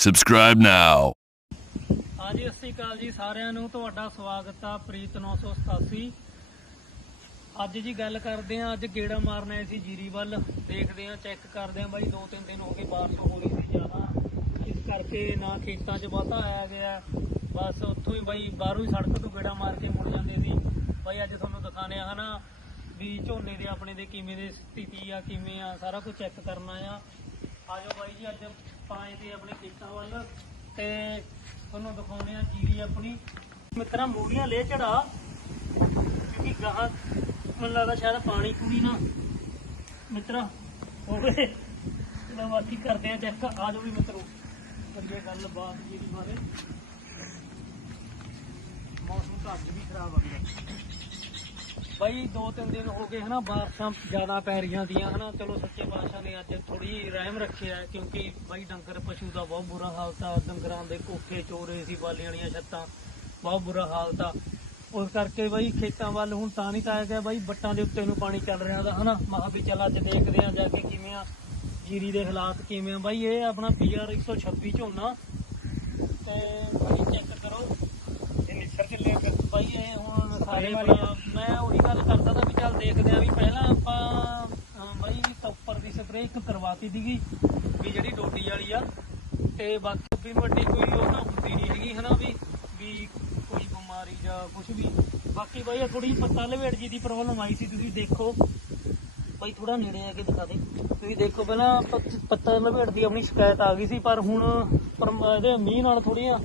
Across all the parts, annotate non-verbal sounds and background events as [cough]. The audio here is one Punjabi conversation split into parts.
Subscribe now. ਹਾਂਜੀ, ਸਤਿ ਸ਼੍ਰੀ ਅਕਾਲ ਜੀ ਸਾਰਿਆਂ ਨੂੰ। ਤੁਹਾਡਾ ਸਵਾਗਤ ਆ ਪ੍ਰੀਤ 987 ਅੱਜ ਜੀ ਗੱਲ ਕਰਦੇ ਆ, ਅੱਜ ਗੇੜਾ ਮਾਰਨ ਆਏ ਸੀ ਜੀਰੀ ਵੱਲ। ਦੇਖਦੇ ਆ ਚੈੱਕ ਕਰਦੇ ਆ ਬਾਈ, ਦੋ ਤਿੰਨ ਦਿਨ ਹੋ ਗਏ ਬਾਰਿਸ਼ ਹੋ ਰਹੀ ਸੀ ਜ਼ਿਆਦਾ। ਇਸ ਕਰਕੇ ਨਾ ਖੇਤਾਂ 'ਚ ਬਹੁਤਾ ਆਇਆ ਗਿਆ। ਬਸ ਉੱਥੋਂ ਹੀ ਬਾਈ, ਬਾਹਰੋਂ ਹੀ ਸੜਕ ਤੋਂ ਗੇੜਾ ਮਾਰ ਕੇ ਮੁੜ ਜਾਂਦੇ ਸੀ। ਬਾਈ, ਅੱਜ ਤੁਹਾਨੂੰ ਦਿਖਾਣੇ ਆ ਹਨਾ ਵੀ ਝੋਨੇ ਦੇ ਆਪਣੇ ਦੇ ਕਿਵੇਂ ਦੇ ਸਥਿਤੀ ਆ, ਕਿਵੇਂ ਆ, ਸਾਰਾ ਕੁਝ ਚੈੱਕ ਕਰਨਾ ਆ। ਆਜੋ ਬਾਈ ਜੀ, ਅੱਜ ਪਾਏ ਤੇ ਆਪਣੇ ਖੇਤਾਂ ਵੱਲ ਤੇ ਤੁਹਾਨੂੰ ਦਿਖਾਉਣੇ ਆ ਜੀਰੀ ਆਪਣੀ। ਮਿੱਤਰਾਂ, ਮੂਲੀਆਂ ਲੈ ਚੜਾ। ਕਿਉਂਕਿ ਗਾਹਾਂ ਮੈਨੂੰ ਲੱਗਦਾ ਸ਼ਾਇਦ ਪਾਣੀ ਪੂਰੀ ਨਾ। ਮਿੱਤਰਾਂ, ਹੋਵੇ। ਚਲੋ ਬਾਕੀ ਕਰਦੇ ਆ ਚੈੱਕ ਆਜੋ ਵੀ ਮਿੱਤਰੋ। ਕਰੀਏ ਗੱਲ ਬਾਤ ਜਿਹੜੀ ਬਾਰੇ। ਮੌਸਮ ਤਾਂ ਅੱਜ ਵੀ ਖਰਾਬ ਆ ਗਿਆ। ਬਾਈ ਦੋ ਤਿੰਨ ਦਿਨ ਹੋ ਗਏ ਹਨਾ ਬਾਰਿਸ਼ਾਂ ਜ਼ਿਆਦਾ ਪੈ ਰਹੀਆਂ ਦੀਆਂ ਹਨਾ। ਚਲੋ ਸੱਚੇ ਪਾਤਸ਼ਾਹ ਨੇ ਅੱਜ ਥੋੜੀ ਰਹਿਮ ਰੱਖਿਆ ਕਿਉਂਕਿ ਬਾਈ ਡੰਗਰ ਪਸ਼ੂ ਦਾ ਬਹੁਤ ਬੁਰਾ ਹਾਲ ਤਾਂ ਡੰਗਰਾਂ ਦੇ ਕੋਠੇ ਚੋਰੇ ਸੀ ਬਾਲੀਆਂ ਵਾਲੀਆਂ ਛੱਤਾਂ ਬਹੁਤ ਬੁਰਾ ਹਾਲ ਤਾਂ। ਉਸ ਕਰਕੇ ਬਾਈ ਖੇਤਾਂ ਵੱਲ ਹੁਣ ਤਾਂ ਨਹੀਂ ਤਾਇਆ ਗਿਆ ਬਾਈ ਬੱਟਾਂ ਦੇ ਉੱਤੇ ਨੂੰ ਪਾਣੀ ਚੱਲ ਰਿਹਾ ਦਾ ਹਨਾ। ਮਹਾ ਵੀ ਚੱਲ ਅੱਜ ਦੇਖਦੇ ਆ ਜਾ ਕੇ ਕਿਵੇਂ ਆ ਜੀਰੀ ਦੇ ਹਾਲਾਤ ਕਿਵੇਂ ਆ। ਬਾਈ ਇਹ ਆਪਣਾ ਪੀਆਰ 126 ਝੋਨਾ। ਤੇ ਬਾਈ ਚੈੱਕ ਕਰੋ। ਇਹ ਨਿਸਰ ਚੱਲੇ ਬਾਈ ਇਹ ਹੁਣ ਸਾਰੇ ਆਪਣਾ- ਮੈਂ ਉਹੀ ਗੱਲ ਕਰਦਾ ਤਾਂ ਵੀ ਚੱਲ ਦੇਖਦੇ ਆ ਵੀ ਪਹਿਲਾਂ ਆਪਾਂ ਬਾਈ ਉੱਪਰ ਦੀ ਸਪਰੇਅ ਇੱਕ ਕਰਵਾਤੀ ਸੀਗੀ ਵੀ ਜਿਹੜੀ ਡੋਡੀ ਵਾਲੀ ਆ ਤੇ ਬਾਕੀ ਵੀ ਵੱਡੀ ਕੋਈ ਉਹ ਤਾਂ ਹੁੰਦੀ ਨਹੀਂ ਹੈਗੀ ਹਨਾ ਵੀ ਵੀ ਕੋਈ ਬਿਮਾਰੀ ਜਾਂ ਕੁਝ ਵੀ। ਬਾਕੀ ਬਾਈ ਥੋੜੀ ਪੱਤਾ ਲਵੇੜ ਜੀ ਦੀ ਪ੍ਰੋਬਲਮ ਆਈ ਸੀ ਤੁਸੀਂ ਦੇਖੋ। ਬਾਈ ਥੋੜਾ ਨੇੜੇ ਆ ਕੇ ਦਿਖਾ ਦੇ। ਤੁਸੀਂ ਦੇਖੋ ਪਹਿਲਾਂ ਪੱਤ- ਲਵੇੜ ਦੀ ਆਪਣੀ ਸ਼ਿਕਾਇਤ ਆ ਗਈ ਸੀ ਪਰ ਹੁਣ ਇਹਦੇ ਮੀਂਹ ਨਾਲ ਥੋੜੀਆਂ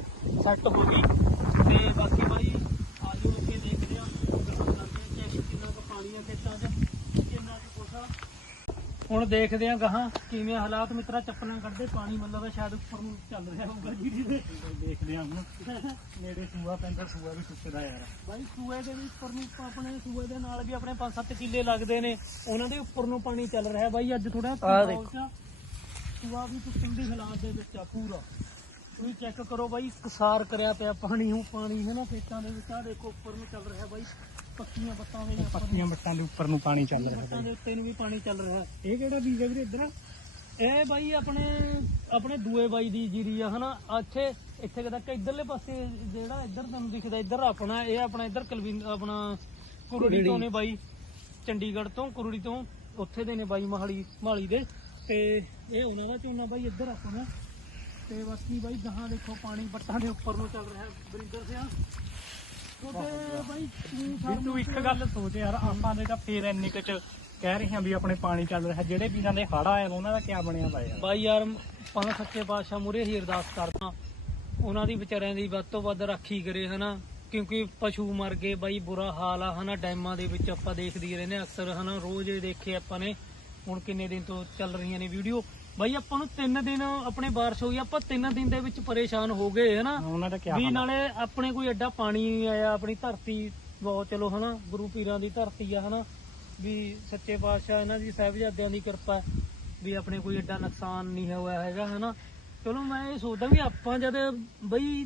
ਸੈੱਟ ਹੋ ਗਈ। ਤੇ ਬਾਕੀ ਬਾਈ ਆਜੋ ਅੱਗੇ ਦੇਖਦੇ ਆ ਚੈੱਕ ਕਿੰਨਾ ਕੁ ਪਾਣੀ ਆ ਖੇਤਾਂ 'ਚ ਕਿੰਨਾ ਕੁ ਕੁਛ ਆ ਹੁਣ ਦੇਖਦੇ ਆ ਗਾਹਾਂ ਕਿਵੇਂ ਹਾਲਾਤ ਮਿੱਤਰਾ ਚੱਪਲਾਂ ਕੱਢਦੇ ਪਾਣੀ ਮਤਲਬ ਦਾ ਸ਼ਾਇਦ ਉੱਪਰ ਨੂੰ ਚੱਲ ਰਿਹਾ ਹੋਊਗਾ ਜੀ। ਦੇ ਦੇਖਦੇ ਆ ਹੁਣ। ਨੇੜੇ ਸੂਆ ਪੈਂਦਾ ਸੂਆ ਵੀ ਟੁੱਟਦਾ ਯਾਰ। ਬਾਈ ਸੂਏ ਦੇ ਵੀ ਉੱਪਰ ਨੂੰ ਆਪਣੇ ਸੂਏ ਦੇ ਨਾਲ ਵੀ ਆਪਣੇ 5-7 ਕਿੱਲੇ ਲੱਗਦੇ ਨੇ। ਉਹਨਾਂ ਦੇ ਉੱਪਰ ਨੂੰ ਪਾਣੀ ਚੱਲ ਰਿਹਾ। ਬਾਈ ਅੱਜ ਥੋੜਾ ਸੂਆ ਵੀ ਟੁੱਟਣ ਦੀ ਹਾਲਾਤ ਦੇ ਵਿੱਚ ਆ ਪੂਰਾ। ਤੁਸੀਂ ਚੈੱਕ ਕਰੋ ਬਾਈ ਕਸਾਰ ਕਰਿਆ ਪਿਆ ਪਾਣੀ ਨੂੰ ਪਾਣੀ ਹੈ ਨਾ ਖੇਤਾਂ ਦੇ ਵਿੱਚ। ਆ ਦੇਖੋ ਉੱਪਰ ਨੂੰ ਚੱਲ ਰਿਹਾ ਬਾਈ ਪੱਕੀਆਂ ਬੱਤਾਂ ਦੇ ਪੱਤੀਆਂ ਬੱਟਾਂ ਦੇ ਉੱਪਰ ਨੂੰ ਪਾਣੀ ਚੱਲ ਰਿਹਾ ਬੱਤਾਂ ਦੇ ਉੱਤੇ ਨੂੰ ਵੀ ਪਾਣੀ ਚੱਲ ਰਿਹਾ। ਇਹ ਕਿਹੜਾ ਬੀਜ ਹੈ ਵੀਰੇ ਇੱਧਰ? ਇਹ ਬਾਈ ਆਪਣੇ ਆਪਣੇ ਦੂਏ ਬਾਈ ਦੀ ਜੀਰੀ ਆ ਹਨਾ? ਇੱਥੇ ਇੱਥੇ ਤੱਕ ਇਧਰਲੇ ਪਾਸੇ ਜਿਹੜਾ ਇੱਧਰ ਤੁਹਾਨੂੰ ਦਿਖਦਾ ਇੱਧਰ ਆਪਣਾ ਇਹ ਆਪਣਾ ਇੱਧਰ ਕਲਵਿੰਦ ਆਪਣਾ ਕੁਰੜੀ ਤੋਂ ਨੇ ਬਾਈ। ਚੰਡੀਗੜ੍ਹ ਤੋਂ ਕੁਰੜੀ ਤੋਂ ਉੱਥੇ ਦੇ ਨੇ ਬਾਈ ਮਹਾਲੀ ਮਹਾਲੀ ਦੇ। ਤੇ ਇਹ ਉਹਨਾਂ ਦਾ ਝੋਨਾ ਬਾਈ ਇੱਧਰ ਆਪਣਾ ਤੇ ਬਾਕੀ ਬਾਈ ਗਾਹਾਂ ਦੇਖੋ ਪਾਣੀ ਬੱਟਾਂ ਦੇ ਉੱਪਰ ਨੂੰ ਚੱਲ ਰਿਹਾ ਬਰਿੰਦਰ ਸਿਆ। ਉਹਦੇ ਬਾਈ ਤੂੰ ਵੀ ਸਾਨੂੰ ਤੂੰ ਇੱਕ ਗੱਲ ਸੋਚ ਯਾਰ ਆਪਾਂ ਦੇ ਤਾਂ ਫੇਰ ਇੰਨੇ ਕੁ ਚ ਕਹਿ ਰਹੇ ਹਾਂ ਵੀ ਆਪਣੇ ਪਾਣੀ ਚੱਲ ਰਿਹਾ ਜਿਹੜੇ ਵੀਰਾਂ ਦੇ ਹੜਾ ਆਇਆ ਉਹਨਾਂ ਦਾ ਕੀ ਬਣਿਆ ਵਾ ਯਾਰ? ਬਾਈ ਯਾਰ ਪੰਜ ਸੱਚੇ ਪਾਤਸ਼ਾਹ ਮੂਰੇ ਹੀ ਅਰਦਾਸ ਕਰਦਾ। ਉਹਨਾਂ ਦੀ ਵਿਚਾਰਿਆਂ ਦੀ ਵੱਧ ਤੋਂ ਵੱਧ ਰਾਖੀ ਕਰੇ ਹਨਾ? ਕਿਉਂਕਿ ਪਸ਼ੂ ਮਰ ਗਏ ਬਾਈ ਬੁਰਾ ਹਾਲ ਆ ਹਨਾ? ਡੈਮਾਂ ਦੇ ਵਿੱਚ ਆਪਾਂ ਦੇਖਦੇ ਹੀ ਰਹਿੰਦੇ ਹਾਂ ਅਕਸਰ ਹਨਾ? ਰੋਜ਼ ਇਹ ਦੇਖੇ ਆਪਾਂ ਨੇ। ਹੁਣ ਕਿੰਨੇ ਦਿਨ ਤੋਂ ਚੱਲ ਰਹੀਆਂ ਨੇ ਵੀਡੀਓ। ਬਾਈ ਆਪਾਂ ਨੂੰ ਤਿੰਨ ਦਿਨ ਆਪਣੇ ਬਾਰਿਸ਼ ਹੋਈ ਆਪਾਂ ਤਿੰਨ ਦਿਨ ਦੇ ਵਿੱਚ ਪਰੇਸ਼ਾਨ ਹੋ ਗਏ ਹਨਾ ਉਹਨਾਂ ਦਾ ਕੀ ਵੀ? ਨਾਲੇ ਆਪਣੇ ਕੋਈ ਐਡਾ ਪਾਣੀ ਨਹੀਂ ਆਇਆ ਆਪਣੀ ਧਰਤੀ ਬਹੁਤ ਚਲੋ ਹਨਾ ਗੁਰੂ ਪੀਰਾਂ ਦੀ ਧਰਤੀ ਆ ਹਨਾ ਵੀ ਸੱਚੇ ਪਾਤਸ਼ਾਹ ਇਹਨਾਂ ਦੀ ਸਾਹਿਬਜ਼ਾਦਿਆਂ ਦੀ ਕਿਰਪਾ ਵੀ ਆਪਣੇ ਕੋਈ ਐਡਾ ਨੁਕਸਾਨ ਨਹੀਂ ਹੋਇਆ ਹੈਗਾ ਹਨਾ ਚਲੋ ਮੈਂ ਇਹ ਸੋਚਦਾ ਵੀ ਆਪਾਂ ਜਦ ਬਈ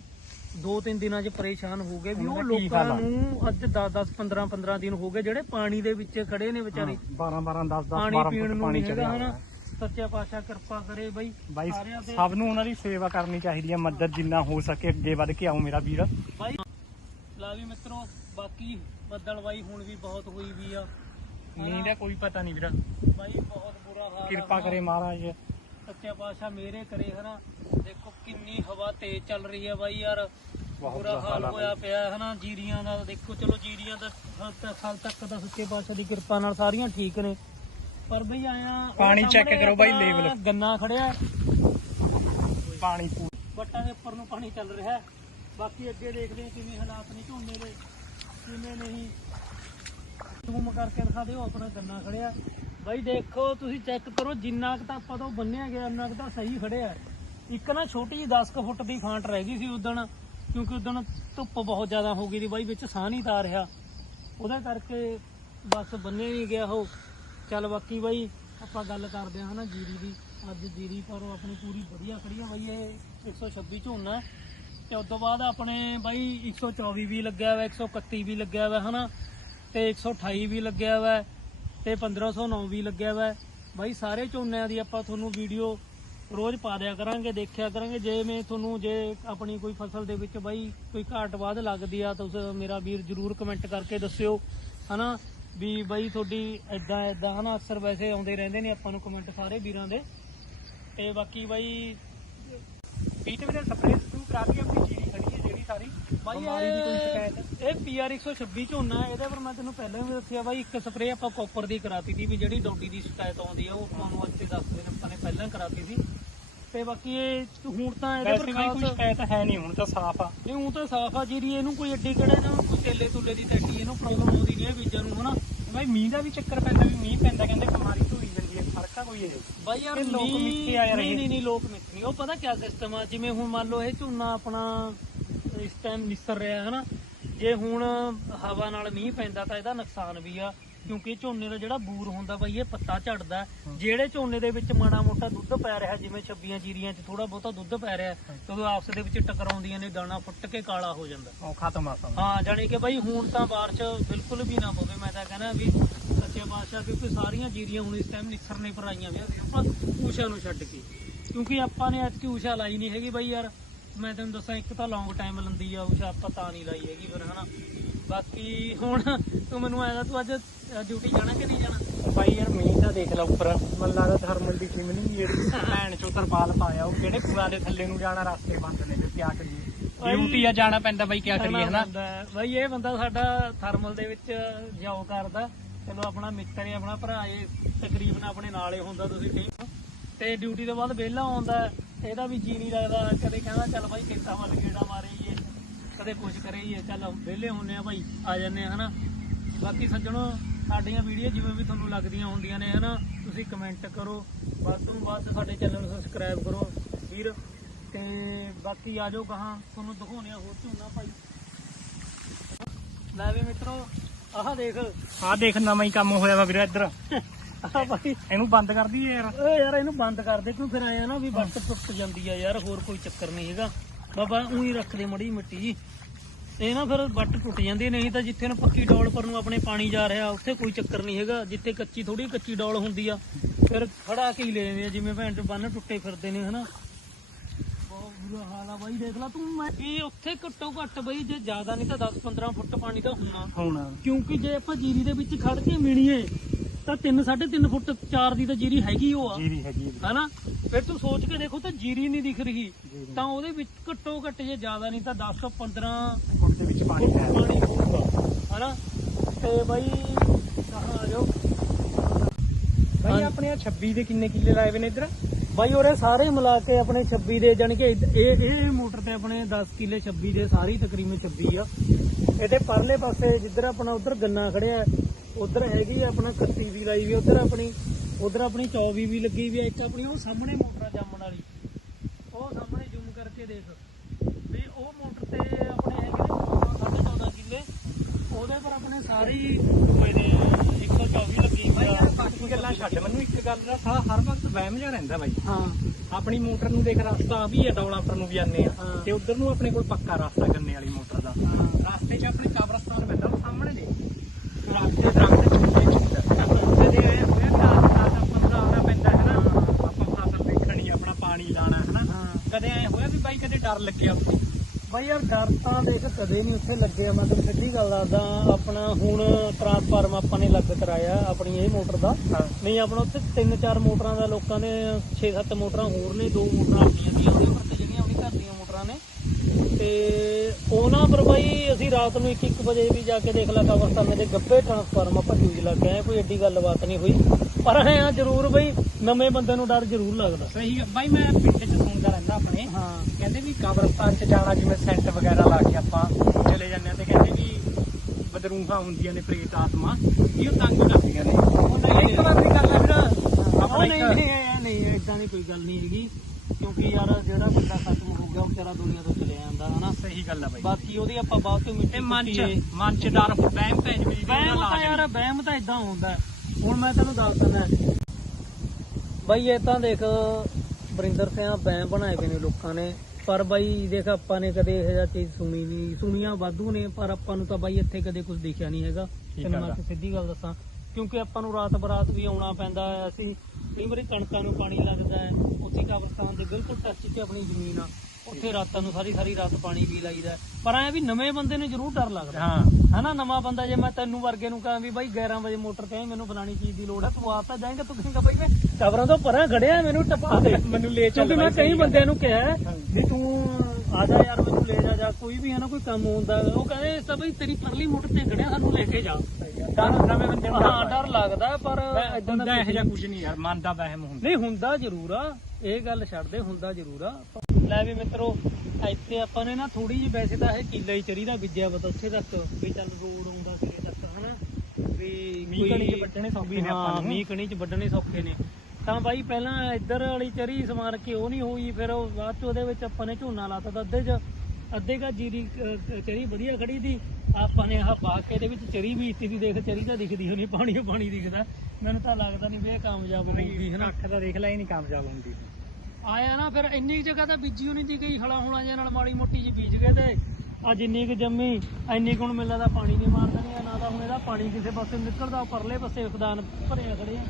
ਦੋ ਤਿੰਨ ਦਿਨਾਂ 'ਚ ਪਰੇਸ਼ਾਨ ਹੋ ਗਏ ਵੀ ਉਹ ਲੋਕਾਂ? ਨੂੰ ਅੱਜ 10 10 15 15 ਦਿਨ ਹੋ ਗਏ ਜਿਹੜੇ ਪਾਣੀ ਦੇ ਵਿੱਚ ਖੜੇ ਨੇ ਵਿਚਾਰੇ 12 12 10 10 ਪਾਣੀ 12 ਪੀਣ ਨੂੰ ਪਾਣੀ ਨਹੀਂ ਹੈਗਾ ਹਨਾ। ਸੱਚੇ ਪਾਤਸ਼ਾਹ ਕਿਰਪਾ ਕਰੇ ਬਈ। ਬਾਈ ਸਾਰਿਆਂ ਤੇ ਸਭ ਨੂੰ ਉਹਨਾਂ ਦੀ ਸੇਵਾ ਕਰਨੀ ਚਾਹੀਦੀ ਹੈ ਮਦਦ ਜਿੰਨਾ ਹੋ ਸਕੇ ਅੱਗੇ ਵੱਧ ਕੇ ਆਓ ਮੇਰਾ ਵੀਰ। ਬਾਈ ਲਾ ਵੀ ਮਿੱਤਰੋ ਬਾਕੀ ਬੱਦਲ ਬਾਈ ਹੁਣ ਵੀ ਬਹੁਤ ਹੋਈ ਵੀ ਆ। ਮੀਂਹ ਦਾ ਕੋਈ ਪਤਾ ਨਹੀਂ ਵੀਰ। ਬਾਈ ਬਹੁਤ ਬੁਰਾ ਹਾਲ ਆ ਕਿਰਪਾ। ਕਰੇ ਮਹਾਰਾਜ। ਸੱਚਾ ਪਾਤਸ਼ਾਹ ਮੇਰੇ ਕਰੇ ਹਨਾ। ਦੇਖੋ ਕਿੰਨੀ ਹਵਾ ਤੇਜ਼ ਚੱਲ ਰਹੀ ਹੈ ਬਾਈ ਯਾਰ। ਬਹੁਤ ਬੁਰਾ ਹਾਲ ਆ ਹੋਇਆ ਪਿਆ ਹੈ ਹਨਾ ਜੀਰੀਆਂ ਦਾ ਦੇਖੋ ਚਲੋ ਜੀਰੀਆਂ ਦਾ ਹਾਲ ਤੱਕ ਹਾਲ ਤੱਕ ਤਾਂ ਸੱਚੇ ਪਾਤਸ਼ਾਹ ਦੀ ਕਿਰਪਾ ਨਾਲ ਸਾਰੀਆਂ ਠੀਕ ਨੇ। ਪਰ ਬਈ ਆਇਆ ਪਾਣੀ check ਸਾਹਮਣੇ ਕਰੋ ਬਾਈ level। ਗੰਨਾ ਖੜਿਆ। ਪਾਣੀ ਪੂ ਬੱਟਾਂ ਦੇ ਉੱਪਰ ਨੂੰ ਪਾਣੀ ਚੱਲ ਰਿਹਾ। ਹੈ। ਬਾਕੀ ਅੱਗੇ ਦੇਖਦੇ ਹਾਂ ਕਿਵੇਂ ਹਾਲਾਤ ਨੇ ਝੋਨੇ ਦੇ ਕਿਵੇਂ ਨਹੀਂ। ਜ਼ੂਮ ਕਰਕੇ ਦਿਖਾ ਦਿਓ ਆਪਣਾ ਗੰਨਾ ਖੜਿਆ। ਬਾਈ ਦੇਖੋ ਤੁਸੀਂ ਚੈੱਕ ਕਰੋ ਜਿੰਨਾ ਕੁ ਤਾਂ ਆਪਾਂ ਤੋਂ ਬੰਨਿਆ ਗਿਆ ਉਹਨਾਂ ਕੁ ਤਾਂ ਸਹੀ ਖੜਿਆ। ਇੱਕ ਨਾ ਛੋਟੀ ਜਿਹੀ 10 ਕੁ ਫੁੱਟ ਦੀ ਫਾਂਟ ਰਹਿ ਗਈ ਸੀ ਉਦਣ ਕਿਉਂਕਿ ਉਦਣ ਧੁੱਪ ਬਹੁਤ ਜ਼ਿਆਦਾ ਹੋ ਗਈ ਸੀ ਬਾਈ ਵਿੱਚ ਸਾਹ ਨਹੀਂ ਤਾਂ ਰਿਹਾ। ਉਹਦੇ ਕਰਕੇ ਬਸ ਬੰਨੇ ਨਹੀਂ ਗਿਆ ਉਹ। ਚੱਲ ਬਾਕੀ ਬਾਈ, ਆਪਾਂ ਗੱਲ ਕਰਦੇ ਹਾਂ ਹਨਾ ਜੀਰੀ ਦੀ। ਅੱਜ ਜੀਰੀ ਪਰ ਉਹ ਆਪਣੀ ਪੂਰੀ ਵਧੀਆ ਖੜੀ ਆ ਬਾਈ, ਇਹ 126 ਝੋਨਾ ਹੈ। ਤੇ ਉਸ ਤੋਂ ਬਾਅਦ ਆਪਣੇ ਬਾਈ 124 ਵੀ ਲੱਗਿਆ ਹੋਇਆ 131 ਵੀ ਲੱਗਿਆ ਹੋਇਆ ਹਨਾ। ਤੇ 128 ਵੀ ਲੱਗਿਆ ਹੋਇਆ ਤੇ 1509 ਵੀ ਲੱਗਿਆ ਹੋਇਆ ਬਾਈ ਸਾਰੇ ਝੋਨਿਆਂ ਦੀ ਆਪਾਂ ਤੁਹਾਨੂੰ ਵੀਡੀਓ ਰੋਜ਼ ਪਾ ਦਿਆ ਕਰਾਂਗੇ, ਦੇਖਿਆ ਕਰਾਂਗੇ। ਜੇ ਮੈਂ ਤੁਹਾਨੂੰ ਜੇ ਆਪਣੀ ਕੋਈ ਫਸਲ ਦੇ ਵਿੱਚ ਬਾਈ ਕੋਈ ਘਾਟ ਵਾਧ ਲੱਗਦੀ ਆ ਤਾਂ ਉਸ ਮੇਰਾ ਵੀਰ ਜਰੂਰ ਕਮੈਂਟ ਕਰਕੇ ਦੱਸਿਓ, ਹਨਾ। ਵੀ ਬਾਈ ਤੁਹਾਡੀ ਐਦਾਂ ਐਦਾਂ ਹਨਾ ਅਕਸਰ ਵੈਸੇ ਆਉਂਦੇ ਰਹਿੰਦੇ ਨੇ ਆਪਾਂ ਨੂੰ ਕਮੈਂਟ ਸਾਰੇ ਵੀਰਾਂ ਦੇ। ਤੇ ਬਾਕੀ ਬਾਈ ਪੀਟ ਵੀ ਸਪਰੇਅ ਸ਼ੁਰੂ ਕਰਾ ਕੇ ਆਪਣੀ ਜੀਰੀ ਖੜੀ ਹੈ ਜਿਹੜੀ ਸਾਰੀ। ਬਾਈ ਬਿਮਾਰੀ ਦੀ ਕੋਈ ਸ਼ਿਕਾਇਤ? ਇਹ ਪੀਆਰ 126 ਝੋਨਾ ਇਹਦੇ ਪਰ ਮੈਂ ਤੈਨੂੰ ਪਹਿਲਾਂ ਵੀ ਦੱਸਿਆ ਬਾਈ ਇੱਕ ਸਪਰੇਅ ਆਪਾਂ ਕਾਪਰ ਦੀ ਕਰਾਤੀ ਸੀ ਵੀ ਜਿਹੜੀ ਡੌਡੀ ਦੀ ਸ਼ਿਕਾਇਤ ਆਉਂਦੀ ਆ ਉਹ ਤੁਹਾਨੂੰ ਅੱਜ ਤੇ ਦੱਸ ਦਿਨ ਆਪਾਂ ਨੇ ਪਹਿਲਾਂ ਕਰਾਤੀ ਸੀ। ਤੇ ਬਾਕੀ ਇਹ ਹੁਣ ਤਾਂ ਇਹਦੇ ਵੈਸੇ ਪਰ ਵੀ ਕੋਈ ਖਾਸ ਸ਼ਿਕਾਇਤ ਹੈ ਨਹੀਂ ਹੁਣ ਤਾਂ ਸਾਫ਼ ਆ। ਨਹੀਂ ਉਹ ਤਾਂ ਸਾਫ਼ ਆ ਜੀਰੀ ਇਹਨੂੰ ਕੋਈ ਐਡੀ ਕਿਹੜਾ ਨਾ ਕੋਈ ਤੇਲੇ ਤੁਲੇ ਦੀ ਟੈਟੀ ਇਹਨੂੰ ਪ੍ਰੋਬਲਮ ਆਉਂਦੀ ਨਹੀਂ ਇਹ ਬੀਜਾਂ ਨੂੰ ਹਨਾ। ਬਾਈ ਮੀਂਹ ਦਾ ਵੀ ਚੱਕਰ ਪੈਂਦਾ ਵੀ ਮੀਂਹ ਪੈਂਦਾ ਕਹਿੰਦੇ ਬਿਮਾਰੀ ਧੋਈ ਜਾਂਦੀ ਹੈ ਫ਼ਰਕ ਆ ਕੋਈ ਇਹ। ਬਾਈ ਯਾਰ ਇਹ ਲੋਕ ਮੀਂਹ- ਮਿੱਠੇ ਆ ਯਾਰ ਨਹੀਂ। ਨਹੀਂ ਨਹੀਂ ਲੋਕ ਮਿੱਠੇ ਨਹੀਂ। ਉਹ ਪਤਾ ਕੀ ਸਿਸਟਮ ਆ ਜਿਵੇਂ ਹੁਣ ਮੰਨ ਲਓ ਇਹ ਝੋਨਾ ਆਪਣਾ ਇਸ ਟਾਈਮ ਨਿਸਰ ਰਿਹਾ ਹਨਾ। ਜੇ ਹੁਣ ਹਵਾ ਨਾਲ ਮੀਂਹ ਪੈਂਦਾ ਤਾਂ ਇਹਦਾ ਨੁਕਸਾਨ ਵੀ ਆ। ਕਿਉਂਕਿ ਝੋਨੇ ਦਾ ਜਿਹੜਾ ਬੂਰ ਹੁੰਦਾ ਬਾਈ ਇਹ ਪੱਤਾ ਝੜਦਾ। ਜਿਹੜੇ ਝੋਨੇ ਦੇ ਵਿੱਚ ਮਾੜਾ ਮੋਟਾ ਦੁੱਧ ਪੈ ਰਿਹਾ ਜਿਵੇਂ ਛੱਬੀਆਂ ਜੀਰੀਆਂ 'ਚ ਥੋੜਾ ਬਹੁਤਾ ਦੁੱਧ ਪੈ ਰਿਹਾ ਜਦੋਂ ਆਪਸ ਦੇ ਵਿੱਚ ਟਕਰਾਉਂਦੀਆਂ ਨੇ ਦਾਣਾ ਫੁੱਟ ਕੇ ਕਾਲਾ ਹੋ ਜਾਂਦਾ। ਉਹ ਖਤਮ ਆ ਹਾਂ ਜਾਣੀ ਕਿ ਬਾਈ ਹੁਣ ਤਾਂ ਬਾਰਿਸ਼ ਬਿਲਕੁਲ ਵੀ ਨਾ ਪਵੇ ਮੈਂ ਤਾਂ ਕਹਿੰਦਾ ਵੀ ਸੱਚੇ ਬਾਦਸ਼ਾਹ ਕਿਉਂਕਿ ਸਾਰੀਆਂ ਜੀਰੀਆਂ ਹੁਣ ਇਸ ਟਾਈਮ ਨਿਖਰਨੇ ਪਰ ਆਈਆਂ ਵੀ ਆਪਾਂ ਊਸ਼ਾ ਨੂੰ ਛੱਡ ਕੇ। ਕਿਉਂਕਿ ਆਪਾਂ ਨੇ ਐਤਕੀ ਊਸ਼ਾ ਲਾਈ ਨਹੀਂ ਹੈਗੀ ਬਾਈ ਯਾਰ। ਮੈਂ ਤੈਨੂੰ ਦੱਸਾਂ ਇੱਕ ਤਾਂ ਲੌਂਗ ਟਾਈਮ ਲੰਦੀ ਆ ਊਸ਼ਾ ਆਪਾਂ ਤਾਂ ਨਹੀਂ ਲਾਈ ਹੈਗੀ ਫਿਰ ਹਨਾ? ਬਾਕੀ ਹੁਣ ਤੂੰ ਮੈਨੂੰ ਦੱਸ ਤੂੰ ਅੱਜ ਡਿਊਟੀ ਜਾਣਾ ਕਿ ਨਹੀਂ ਜਾਣਾ? ਬਾਈ ਯਾਰ ਮੀਂਹ ਦਾ ਦੇਖ ਲੈ ਉੱਪਰ ਮੈਨੂੰ ਲੱਗਦਾ ਥਰਮਲ ਦੀ ਚਿਮਨੀ ਜਿਹੜੀ ਭੈਣ ਚੋ ਤਰਪਾਲ ਪਾਇਆ ਉਹ ਕਿਹੜੇ ਪੂਰਾਂ ਦੇ ਥੱਲੇ ਨੂੰ ਜਾਣਾ ਰਸਤੇ ਬੰਦ ਨੇ ਤੇ ਕਿਆ ਕਰੀਏ? ਡਿਊਟੀ ਆ ਜਾਣਾ ਪੈਂਦਾ ਬਾਈ ਕਿਆ ਕਰੀਏ ਹਨਾ? ਹੈ। ਬਾਈ ਇਹ ਬੰਦਾ ਸਾਡਾ ਥਰਮਲ ਦੇ ਵਿੱਚ ਜੌਬ ਕਰਦਾ ਚਲੋ ਆਪਣਾ ਮਿੱਤਰ ਹੈ ਆਪਣਾ ਭਰਾ ਇਹ ਤਕਰੀਬਨ ਆਪਣੇ ਨਾਲ ਹੀ ਹੁੰਦਾ ਤੁਸੀਂ ਠੀਕ ਹੋ? ਤੇ ਡਿਊਟੀ ਤੋਂ ਬਾਅਦ ਵਿਹਲਾ ਆਉਂਦਾ ਹੈ, ਇਹਦਾ ਵੀ ਜੀ ਨਹੀਂ ਲੱਗਦਾ ਕਦੇ ਕਹਿੰਦਾ ਚੱਲ ਬਾਈ ਖੇਤਾਂ ਵੱਲ ਗੇੜਾ ਮਾਰੀਏ ਕਦੇ ਕੁਝ ਕਰੀਏ ਚੱਲ ਵਿਹਲੇ ਹੁੰਨੇ ਆ ਭਾਈ ਆ ਜੰਨੇ ਆ ਹਨਾ? ਬਾਕੀ ਸੱਜਣੋ ਸਾਡੀਆਂ ਵੀਡੀਓ ਜਿਵੇਂ ਵੀ ਤੁਹਾਨੂੰ ਲੱਗਦੀਆਂ ਹੁੰਦੀਆਂ ਨੇ ਹਨਾ ਤੁਸੀਂ ਕਮੈਂਟ ਕਰੋ ਵੱਧ ਤੋਂ ਵੱਧ ਸਾਡੇ ਚੈਨਲ ਨੂੰ ਸਬਸਕ੍ਰਾਈਬ ਕਰੋ ਵੀਰ। ਤੇ ਬਾਕੀ ਆ ਜਾਓ ਕਹਾਂ ਤੁਹਾਨੂੰ ਦਿਖਾਉਣੇ ਆ ਹੋਰ ਝੋਨਾ ਭਾਈ। ਲੈ ਵੀ ਮਿੱਤਰੋ ਆਹ ਦੇਖ। ਆਹ ਦੇਖ ਨਵਾਂ ਹੀ ਕੰਮ ਹੋਇਆ ਵਾ ਵੀਰੇ ਇੱਧਰ। ਆਹ ਭਾਈ। ਇਹਨੂੰ ਬੰਦ ਕਰ ਦਈਏ ਯਾਰ। ਓਏ ਯਾਰ ਇਹਨੂੰ ਬੰਦ ਕਰ ਦੇ ਕਿਉਂ ਫਿਰ ਆਇਆ ਨਾ ਵੀ ਵੱਟ ਟੁੱਟ ਜਾਂਦੀ ਆ ਯਾਰ ਹੋਰ ਕੋਈ ਚੱਕਰ ਨਹੀਂ ਹੈਗਾ। ਬਾਬਾ ਉਹੀ ਰੱਖ ਦੇ ਮੜੀ ਮਿੱਟੀ। ਇਹ ਨਾ ਫਿਰ ਵੱਟ ਟੁੱਟ ਜਾਂਦੀ ਨਹੀਂ ਤਾਂ ਜਿੱਥੇ ਨੂੰ ਪੱਕੀ ਡੋਲ ਪਰ ਨੂੰ ਆਪਣੇ ਪਾਣੀ ਜਾ ਰਿਹਾ ਉੱਥੇ ਕੋਈ ਚੱਕਰ ਨਹੀਂ ਹੈਗਾ। ਜਿੱਥੇ ਕੱਚੀ ਥੋੜੀ ਕੱਚੀ ਡੋਲ ਹੁੰਦੀ ਆ ਫਿਰ ਖੜਾ ਕੇ ਹੀ ਲੈ ਜਾਂਦੇ ਆ ਜਿਵੇਂ ਭੈਣ ਚੋਂ ਬੰਨ ਟੁੱਟੇ ਫਿਰਦੇ ਨੇ ਹਨਾ। ਬਹੁਤ ਬੁਰਾ ਹਾਲ ਆ ਬਾਈ ਦੇਖ ਲੈ ਤੂੰ ਮੈਂ ਇਹ ਉੱਥੇ ਘੱਟੋ ਘੱਟ ਬਈ ਜੇ ਜ਼ਿਆਦਾ ਨਹੀਂ ਤਾਂ 10 15 ਫੁੱਟ ਪਾਣੀ ਤਾਂ ਹੋਣਾ ਹੁਣ। ਕਿਉਂਕਿ ਜੇ ਆਪਾਂ ਜੀਰੀ ਦੇ ਵਿੱਚ ਖੜ ਕੇ ਮਿਣੀਏ ਤਾਂ 3 3.5 ਫੁੱਟ 4 ਦੀ ਤਾਂ ਜੀਰੀ ਹੈਗੀ ਉਹ ਆ। ਜੀਰੀ ਹੈਗੀ ਹਨਾ? ਫਿਰ ਤੂੰ ਸੋਚ ਕੇ ਦੇਖੋ ਤਾਂ ਜੀਰੀ ਨਹੀਂ ਦਿਖ ਰਹੀ। ਤਾਂ ਉਹਦੇ ਵਿੱਚ ਘੱਟੋ ਘੱਟ ਜੇ ਜ਼ਿਆਦਾ ਨਹੀਂ ਤਾਂ 10 ਤੋਂ 15 ਫੁੱਟ ਦੇ ਵਿੱਚ ਪਾਣੀ ਹੈ ਪਾਣੀ ਹੋਊਗਾ ਹਨਾ? ਤੇ ਬਾਈ ਕਹਾਂ ਜਾਓ। ਬਾਈ ਆਪਣੇ ਆ 26 ਦੇ ਕਿੰਨੇ ਕਿੱਲੇ ਲਾਏ ਵੇ ਨੇ ਇੱਧਰ? ਬਾਈ ਉਹਰੇ ਸਾਰੇ ਮਿਲਾ ਕੇ ਆਪਣੇ 26 ਦੇ ਜਾਣੀ ਕਿ ਇਹ ਇਹ ਮੋਟਰ ਤੇ ਆਪਣੇ 10 ਕਿੱਲੇ 26 ਦੇ ਸਾਰੀ ਤਕਰੀਬਨ 26 ਆ। ਇਹਦੇ ਪਰਲੇ ਪਾਸੇ ਜਿੱਧਰ ਆਪਣਾ ਉਧਰ ਗੰਨਾ ਖੜਿਆ ਉਧਰ ਹੈਗੀ ਆ ਆਪਣਾ 31 ਵੀ ਲਾਈ ਵੀ ਉਧਰ ਆਪਣੀ। ਉਧਰ ਆਪਣੀ 24 ਵੀ ਲੱਗੀ ਵੀ ਆ ਇੱਕ ਆਪਣੀ ਉਹ ਸਾਹਮਣੇ ਮੋਟਰ ਆ ਜਾਮਣ ਵਾਲੀ। ਉਹ ਸਾਹਮਣੇ ਜ਼ੂਮ ਕਰਕੇ ਦੇਖ। ਵੀ ਉਹ ਮੋਟਰ ਤੇ ਆਪਣੇ ਹੈਗੇ ਨੇ 14 ਕਿੱਲੇ। ਉਹਦੇ ਪਰ ਆਪਣੇ ਸਾਰੀ ਹੋਏ ਨੇ 124 ਲੱਗੀ ਬਾਈ ਯਾਰ ਆ। ਬਾਕੀ ਗੱਲਾਂ ਛੱਡ ਮੈਨੂੰ ਇੱਕ ਗੱਲ ਦਾ ਸਾਲਾ ਹਰ ਵਕਤ ਵਹਿਮ ਜਿਹਾ ਰਹਿੰਦਾ ਬਾਈ। ਹਾਂ। ਆਪਣੀ ਮੋਟਰ ਨੂੰ ਦੇਖ ਰਸਤਾ ਵੀ ਹੈ ਡੌਲਾਪਰ ਨੂੰ ਵੀ ਆਨੇ ਆ। ਹਾਂ। ਤੇ ਉਧਰ ਨੂੰ ਆਪਣੇ ਕੋਲ ਪੱਕਾ ਰਸਤਾ ਗੰਨੇ ਵਾਲੀ ਮੋਟਰ ਦਾ। ਰਸਤੇ 'ਚ ਆਪਣੇ ਕਬਰਸਤਾਨ ਪੈਂਦਾ ਉਹ ਸਾਹਮਣੇ ਦੇ ਰਸਤੇ ਦਰਖਤ ਛੋਟੇ ਛੋਟੇ ਆਏ ਹੋਏ ਆ ਰਾਤ ਦਾ 15 ਆਉਣਾ ਪੈਂਦਾ ਹੈ ਨਾ ਆਪਾਂ ਫਸਲ ਦੇਖਣੀ ਆਪਣਾ ਪਾਣੀ ਲਾਣਾ ਹੈ ਨਾ ਹਾਂ ਕਦੇ ਐ ਹੋਇਆ ਵੀ ਬਾਈ ਕਦੇ ਡਰ ਲੱਗਿਆ ਉੱਥੇ ਬਾਈ ਯਾਰ ਡਰ ਤਾਂ ਦੇਖ ਕਦੇ ਨਹੀਂ ਉੱਥੇ ਲੱਗਿਆ ਮੈਂ ਤੈਨੂੰ ਸਿੱਧੀ ਗੱਲ ਦੱਸਦਾ ਆਪਣਾ ਹੁਣ ਟਰਾਂਸਫਾਰਮ ਆਪਾਂ ਨੇ ਲੱਗ ਕਰਾਇਆ ਆਪਣੀ ਇਹ ਮੋਟਰ ਦਾ। ਨਹੀਂ ਆਪਣਾ ਉੱਥੇ ਤਿੰਨ ਚਾਰ ਮੋਟਰਾਂ ਦਾ ਲੋਕਾਂ ਨੇ 6-7 ਮੋਟਰਾਂ ਹੋਰ ਨੇ ਦੋ ਮੋਟਰਾਂ ਆਪਣੀਆਂ ਦੀਆਂ ਉਹਦੇ ਉੱਪਰ ਤੇ ਜਿਹੜੀਆਂ ਆਪਣੀ ਘਰ ਦੀਆਂ ਮੋਟਰਾਂ ਨੇ। ਤੇ ਉਹਨਾਂ ਪਰ ਬਾਈ ਅਸੀਂ ਰਾਤ ਨੂੰ 1-1 ਵਜੇ ਵੀ ਜਾ ਕੇ ਦੇਖ ਲਾ ਕਬਰਸਤਾਨੇ ਦੇ ਗੱਬੇ ਟਰਾਂਸਫਾਰਮ ਆਪਾਂ ਯੂਜ਼ ਲੱਗ ਗਏ ਕੋਈ ਐਡੀ ਗੱਲਬਾਤ ਨਹੀਂ ਹੋਈ। ਪਰ ਐਂ ਜ਼ਰੂਰ ਬਈ ਨਵੇਂ ਬੰਦੇ ਨੂੰ ਡਰ ਜ਼ਰੂਰ ਲੱਗਦਾ। ਸਹੀ ਗੱਲ। ਬਾਈ ਮੈਂ ਪਿੰਡ 'ਚ ਸੁਣਦਾ ਰਹਿੰਦਾ ਆਪਣੇ। ਹਾਂ। ਕਹਿੰਦੇ ਵੀ ਕਬਰਸਤਾਨ 'ਚ ਜਾਣਾ ਜਿਵੇਂ ਸੈਂਟ ਵਗੈਰਾ ਲਾ ਕੇ ਆਪਾਂ ਚਲੇ ਜਾਂਦੇ ਆ ਤੇ ਕਹਿੰਦੇ ਵੀ ਬਦਰੂਹਾਂ ਹੁੰਦੀਆਂ ਨੇ ਪ੍ਰੇਤ ਆਤਮਾ। ਵੀ ਉਹ ਤੰਗ ਕਰਦੀਆਂ ਨੇ ਉਹ ਨਹੀਂ ਇੱਕ ਵਾਰ ਦੀ ਗੱਲ ਆ ਵੀਰ ਆਪਣਾ ਨਹੀਂ ਨਹੀਂ ਨਹੀਂ ਇਦਾਂ ਦੀ ਕੋਈ ਗੱਲ ਨਹੀਂ ਹੈਗੀ। ਕਿਉਂਕਿ ਯਾਰ ਜਿਹੜਾ ਬੰਦਾ ਖਤਮ ਹੋ ਗਿਆ ਉਹ ਵਿਚਾਰਾ ਦੁਨੀਆ ਤੋਂ ਚਲੇ ਜਾਂਦਾ ਹਨਾ। ਸਹੀ ਗੱਲ ਆ ਬਾਈ। ਬਾਕੀ ਉਹਦੀ ਆਪਾਂ ਬਾਅਦ ਤੋਂ ਮਿੱਟੀ ਮਨ 'ਚ। ਮਨ 'ਚ ਡਰ ਵਹਿਮ ਪੈ ਜਵੇ ਵਹਿਮ ਤਾਂ ਯਾਰ ਵਹਿਮ ਤਾਂ ਇਦਾਂ ਹੁੰਦਾ। ਹੈ। ਹੁਣ ਮੈਂ ਤੈਨੂੰ ਦੱਸ ਦਿੰਦਾ। ਬਾਈ ਇਹ ਤਾਂ ਦੇਖ ਬਰਿੰਦਰ ਸਿੰਘ ਵਹਿਮ ਬਣਾਏ ਪਏ ਨੇ ਲੋਕਾਂ ਨੇ। ਪਰ ਬਾਈ ਦੇਖ ਆਪਾਂ ਨੇ ਕਦੇ ਇਹੋ ਜਿਹਾ ਚੀਜ਼ ਸੁਣੀ ਨਹੀਂ ਸੁਣੀਆਂ ਵਾਧੂ ਨੇ ਪਰ ਆਪਾਂ ਨੂੰ ਤਾਂ ਬਾਈ ਇੱਥੇ ਕਦੇ ਕੁਝ ਦਿਖਿਆ ਨਹੀਂ ਹੈਗਾ। ਤੈਨੂੰ ਮੈਂ। ਸਿੱਧੀ ਗੱਲ ਦੱਸਾਂ। ਕਿਉਂਕਿ ਆਪਾਂ ਨੂੰ ਰਾਤ ਬਰਾਤ ਵੀ ਆਉਣਾ ਪੈਂਦਾ ਹੈ। ਅਸੀਂ ਕਈ ਵਾਰੀ ਕਣਕਾਂ ਨੂੰ ਪਾਣੀ ਲੱਗਦਾ ਹੈ। ਉੱਥੇ ਕਬਰਸਤਾਨ ਦੇ ਬਿਲਕੁਲ ਟੱਚ 'ਤੇ ਆਪਣੀ ਜ਼ਮੀਨ ਆ। ਉੱਥੇ ਰਾਤਾਂ ਨੂੰ ਸਾਰੀ ਸਾਰੀ ਰਾਤ ਪਾਣੀ ਵੀ ਲਾਈਦਾ। ਪਰ ਐ ਵੀ ਨਵੇਂ ਬੰਦੇ ਨੂੰ ਜ਼ਰੂਰ ਡਰ ਲੱਗਦਾ। ਹਾਂ। ਹਨਾ ਨਵਾਂ ਬੰਦਾ ਜੇ ਮੈਂ ਤੈਨੂੰ ਵਰਗੇ ਨੂੰ ਕਹਾਂ ਵੀ ਬਾਈ 11 ਵਜੇ ਮੋਟਰ ਤੇ ਆਈ ਮੈਨੂੰ ਫਲਾਣੀ ਚੀਜ਼ ਦੀ ਲੋੜ ਹੈ ਤੂੰ ਆ ਤਾਂ ਜਾਏਂਗਾ ਤੂੰ ਕਹੇਂਗਾ ਬਾਈ ਮੈਂ ਕਬਰਾਂ ਤੋਂ ਪਰਾਂ ਖੜਿਆ ਮੈਨੂੰ ਟਪਾ ਦੇ। [laughs] ਮੈਨੂੰ ਲੈ ਚੱਲ ਕਿਉਂਕਿ ਮੈਂ ਕਈ ਬੰਦਿਆਂ ਨੂੰ ਕਿਹਾ ਵੀ ਤੂੰ ਆ ਜਾ ਯਾਰ ਮੈਨੂੰ ਲੈ ਜਾ ਜਾ ਕੋਈ ਵੀ ਹੈ ਨਾ ਕੋਈ ਕੰਮ ਹੁੰਦਾ ਉਹ ਕਹਿੰਦੇ ਤਾਂ ਬਈ ਤੇਰੀ ਪਰਲੀ ਮੋਟਰ ਤੇ ਖੜਿਆ ਸਾਨੂੰ ਲੈ ਕੇ ਜਾ। ਡਰ ਨਵੇਂ ਬੰਦੇ ਨੂੰ ਹਾਂ ਡਰ ਲੱਗਦਾ ਪਰ ਇਦਾਂ ਦਾ ਇਹੋ ਜਿਹਾ ਕੁਝ ਨਹੀਂ ਯਾਰ ਮਨ ਦਾ ਵਹਿਮ ਹੁੰਦਾ। ਨਹੀਂ ਹੁੰਦਾ ਜ਼ਰੂਰ ਆ ਇਹ ਗੱਲ ਛੱਡ ਦੇ ਹੁੰਦਾ ਜ਼ਰੂਰ ਆ। ਲੈ ਵੀ ਮਿੱਤਰੋ ਇੱਥੇ ਆਪਾਂ ਨੇ ਨਾ ਥੋੜੀ ਜਿਹੀ ਵੈਸੇ ਤਾਂ ਇਹ ਕਿੱਲਾ ਹੀ ਚਰੀ ਦਾ ਬੀਜਿਆ ਪਤਾ ਉੱਥੇ ਤੱਕ ਵੀ ਚੱਲ ਰੋਡ ਆਉਂਦਾ ਸਿਰੇ ਤੱਕ ਹਨਾ? ਵੀ ਮੀਂਹ ਕਣੀ ਚ ਵੱਢਣੇ ਸੌਖੇ ਨੇ ਆਪਾਂ ਨੂੰ। ਮੀਂਹ ਕਣੀ ਚ ਵੱਢਣੇ ਸੌਖੇ ਨੇ। ਤਾਂ ਬਾਈ ਪਹਿਲਾਂ ਇੱਧਰ ਵਾਲੀ ਚਰੀ ਸਮਾਰ ਕੇ ਉਹ ਨਹੀਂ ਹੋਈ ਫਿਰ ਉਹ ਬਾਅਦ ਚ ਉਹਦੇ ਵਿੱਚ ਆਪਾਂ ਨੇ ਝੋਨਾ ਲਾਤਾ ਤਾਂ ਅੱਧੇ ਚ ਅੱਧੇ ਕਾ ਜੀਰੀ ਚਰੀ ਵਧੀਆ ਖੜੀ ਦੀ ਆਪਾਂ ਨੇ ਆਹ ਪਾ ਕੇ ਇਹਦੇ ਵਿੱਚ ਚਰੀ ਬੀਜਤੀ ਦੀ ਦੇਖ ਚਰੀ ਤਾਂ ਦਿਖਦੀ ਹੋਣੀ ਪਾਣੀ ਪਾਣੀ ਦਿਖਦਾ। ਮੈਨੂੰ ਤਾਂ ਲੱਗਦਾ ਨਹੀਂ ਵੀ ਇਹ ਕਾਮਯਾਬ ਹੋਊਗੀ ਹਨਾ? ਅੱਖ ਦਾ ਦੇਖ ਲੈ ਹੀ ਨਹੀਂ ਕਾਮਯਾਬ ਹੁੰਦੀ। ਆਇਆ ਨਾ ਫਿਰ ਇੰਨੀ ਜਗ੍ਹਾ ਤਾਂ ਬੀਜੀ ਹੋਣੀ ਦੀ ਗਈ ਹਲਾ ਹੁਲਾ ਜਿਹਾ ਨਾਲ ਮਾੜੀ ਮੋਟੀ ਜੀ ਬੀਜ ਗਏ ਤੇ ਆ ਜਿੰਨੀ ਕੁ ਜੰਮੀ ਇੰਨੀ ਕੁ ਹੁਣ ਮਿਲਦਾ ਦਾ ਪਾਣੀ ਨਹੀਂ ਮਾਰ ਦੇਣੀ ਆ ਨਾ ਤਾਂ ਹੁਣ ਇਹਦਾ ਪਾਣੀ ਕਿਸੇ ਪਾਸੇ ਨਿਕਲਦਾ ਉਹ ਪਰਲੇ ਪਾਸੇ ਖਦਾਨ ਭਰਿਆ ਖੜੇ ਆ।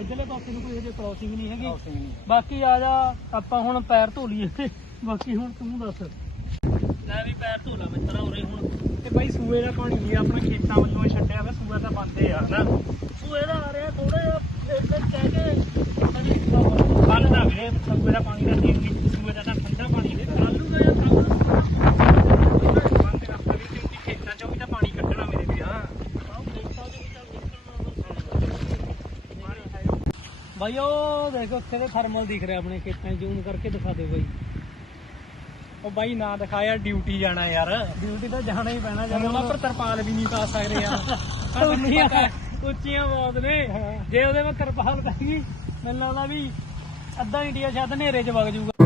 ਇਧਰਲੇ ਪਾਸੇ ਨੂੰ ਕੋਈ ਇਹਦੇ ਕ੍ਰੋਸਿੰਗ ਨਹੀਂ ਹੈਗੀ। ਬਾਕੀ ਆ ਜਾ ਆਪਾਂ ਹੁਣ ਪੈਰ ਧੋ ਲਈਏ। ਬਾਕੀ ਹੁਣ ਤੂੰ ਦੱਸ। ਲੈ ਵੀ ਪੈਰ ਧੋ ਲਾ ਮਿੱਤਰਾ ਉਰੇ ਹੁਣ। ਤੇ ਬਾਈ ਸੂਏ ਦਾ ਪਾਣੀ ਨਹੀਂ ਆਪਣਾ ਖੇਤਾਂ ਵੱਲੋਂ ਛੱਡਿਆ ਵਾ ਸੂਆ ਤਾਂ ਬੰਦੇ ਆ ਹਨਾ। ਤੂੰ ਇਹਦਾ ਆ ਰਿਹਾ ਥੋੜਾ ਜਿਹਾ ਇੱਧਰ ਕਹਿ ਕੇ ਅਜੇ ਬੰਦਾ ਵੀਰੇ ਸੂਏ ਦਾ ਪਾਣੀ ਦਾ ਤੇਲ ਨਹੀਂ ਸੂਏ ਦਾ ਤਾਂ ਠੰਡਾ ਪਾਣੀ ਹੈ ਕੱਲੂ ਦਾ ਯਾਰ ਕੱਲੂ ਬੰਦੇ ਰਸਤਾ ਵੀ ਕਿਉਂਕਿ ਖੇਤਾਂ ਚੋਂ ਵੀ ਤਾਂ ਪਾਣੀ ਕੱਢਣਾ ਮੇਰੇ ਵੀ ਹਾਂ ਭਾਈ ਉਹ ਦੇਖੋ ਉੱਥੇ ਦੇ ਥਰਮਲ ਦਿਖ ਰਿਹਾ ਆਪਣੇ ਖੇਤਾਂ 'ਚ ਜ਼ੂਮ ਕਰਕੇ ਦਿਖਾ ਦੇ ਬਾਈ। ਉਹ ਬਾਈ ਨਾ ਦਿਖਾਇਆ ਡਿਊਟੀ ਜਾਣਾ ਯਾਰ। ਡਿਊਟੀ ਤਾਂ ਜਾਣਾ ਹੀ ਪੈਣਾ ਜਦੋਂ ਆਪਾਂ ਤਰਪਾਲ ਵੀ ਨਹੀਂ ਪਾ ਸਕਦੇ ਯਾਰ। [laughs] ਉੱਚੀਆਂ ਉੱਚੀਆਂ ਬਹੁਤ ਨੇ। ਜੇ ਉਹਦੇ ਮੈਂ ਪੈ ਗਈ ਮੈਨੂੰ ਲੱਗਦਾ ਵੀ ਅੱਧਾ ਇੰਡੀਆ ਸ਼ਾਇਦ ਹਨੇਰੇ 'ਚ ਵਗ ਜਾਊਗਾ।